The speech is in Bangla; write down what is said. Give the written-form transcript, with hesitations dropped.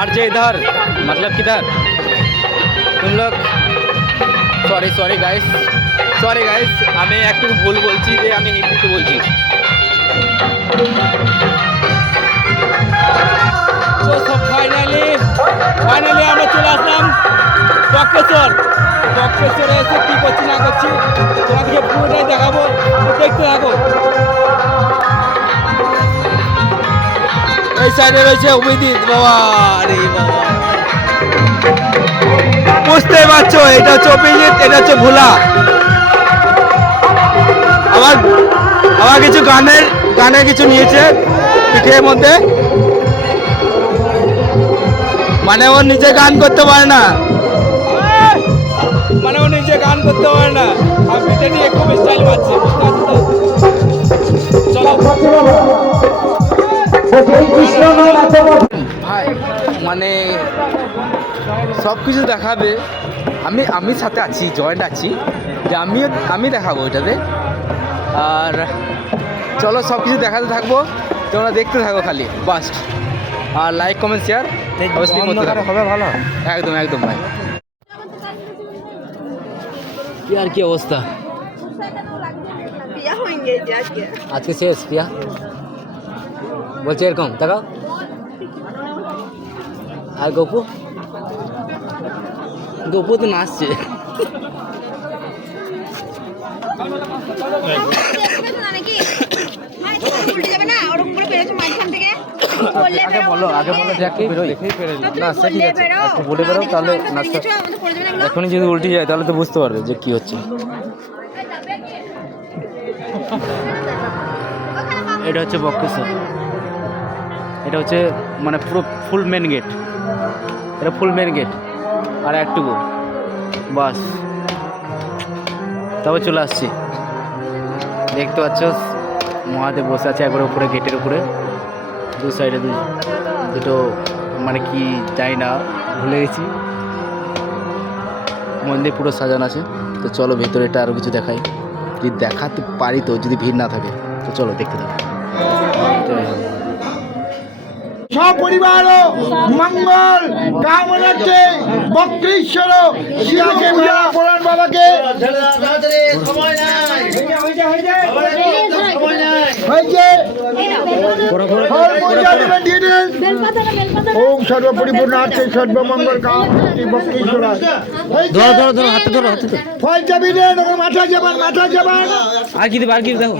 आरजे इधर मतलब किधर तुम लोग সরি গাইস আমি একটু ভুল বলছি যে আমি হিন্দিতে বলছি। তো সব ফাইনালি আমরা চলে আসলাম বক্রেশ্বরে এসে কী করছি না করছি তোমাদেরকে পুরোটাই দেখাবো, দেখতে থাকো। এই সাইডে রয়েছে অভিজিৎ বাবা, আরে বাবা বুঝতেই পারছো এটা হচ্ছে অভিজিৎ, এটা হচ্ছে ভোলা। আবার কিছু গানের কিছু নিয়েছে পিঠের মধ্যে, মানে ও নিজে গান করতে পারে না, আর পিঠে নিয়ে খুব স্টাইল পাচ্ছে, চলো ভাই মানে সব কিছু দেখাবে। আমি সাথে আছি, জয়েন্ট আছি, যে আমি দেখাবো এটাতে। আর চলো সব কিছু দেখাতে থাকবো, তোমরা দেখতে থাকো খালি বাস। আর লাইক কমেন্ট শেয়ার অবশ্যই করতে থাকো, হবে ভালো। একদম ভাই। আর কি অবস্থা আজকে শেষ প্রিয়া বলছে এরকম দেখাও। আর গপু তো নাচছে। আগে বলো দেখি না সে ঠিক আছে, একটু বলে বেরো তাহলে নাচটা এখনই যদি উল্টে যায় তাহলে তো বুঝতে পারবে যে কি হচ্ছে। এটা হচ্ছে বক্রেশ্বর, এটা হচ্ছে মানে পুরো ফুল মেন গেট, এটা ফুল মেন গেট আর একটুকু বাস, তবে চলে আসছি। দেখতে পাচ্ছ মহাদেব বসে আছে একবারে উপরে, গেটের উপরে দু সাইডে দুটো মানে কি জানি না, ভুলে গেছি। মন্দির পুরো সাজানো আছে। তো চলো ভেতরে এটা আরও কিছু দেখাই, যদি দেখাতে পারি তো, যদি ভিড় না থাকে তো চলো দেখতে থাকো। সপরিবার মঙ্গল কামনাতে বক্রেশ্বর শিয়াকে মেলা পুরাণ বাবাকে ওম সর্বপরিপূর্ণার্থে সর্বমঙ্গল কামনাতে বক্রেশ্বর ফল চাবি দে, মাথা যাবান আর কি দেখো